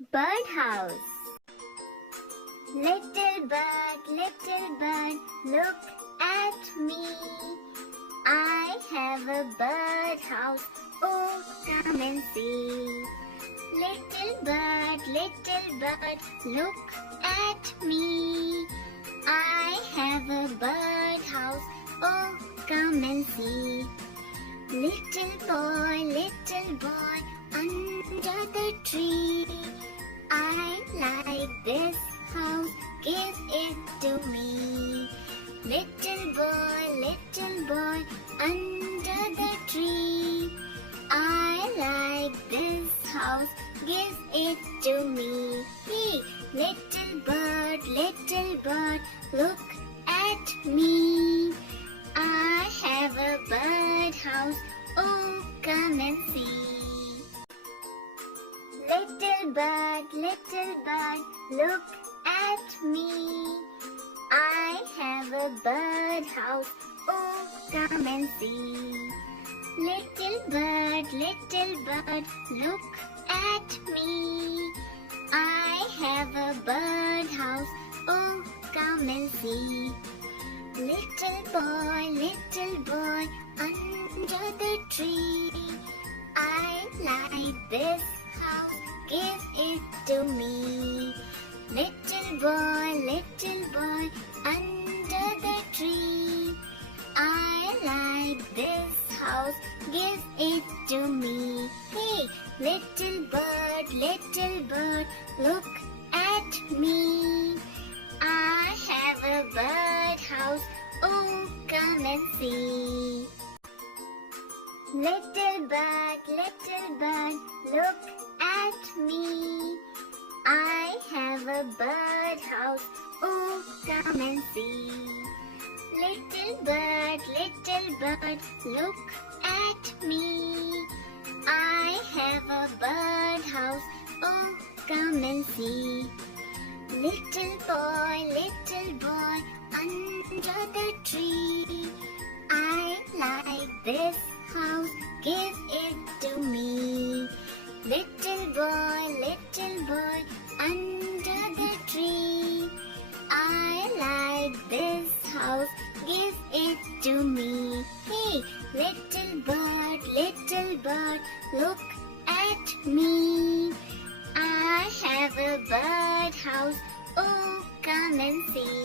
Birdhouse. Little bird, look at me. I have a birdhouse, oh come and see. Little bird, look at me. I have a birdhouse, oh come and see. Little boy, under the tree. I like this house, give it to me. Little boy, under the tree. I like this house, give it to me. Hey, little bird, look at me. I have a birdhouse, oh come and see. Little bird, look at me. I have a birdhouse, oh come and see. Little bird, look at me. I have a birdhouse, oh come and see. Little boy, under the tree. I like this house, give it to me. Little boy, under the tree. I like this house, give it to me. Hey, little bird, look at me. I have a birdhouse, oh come and see. Little bird, look at me. I have a birdhouse, oh come and see. Little bird, look at me. I have a birdhouse, oh come and see. Little boy, under the tree. I like this house, give it to me. Little boy, under the tree. I like this house, give it to me. Hey, little bird, look at me. I have a birdhouse, oh come and see.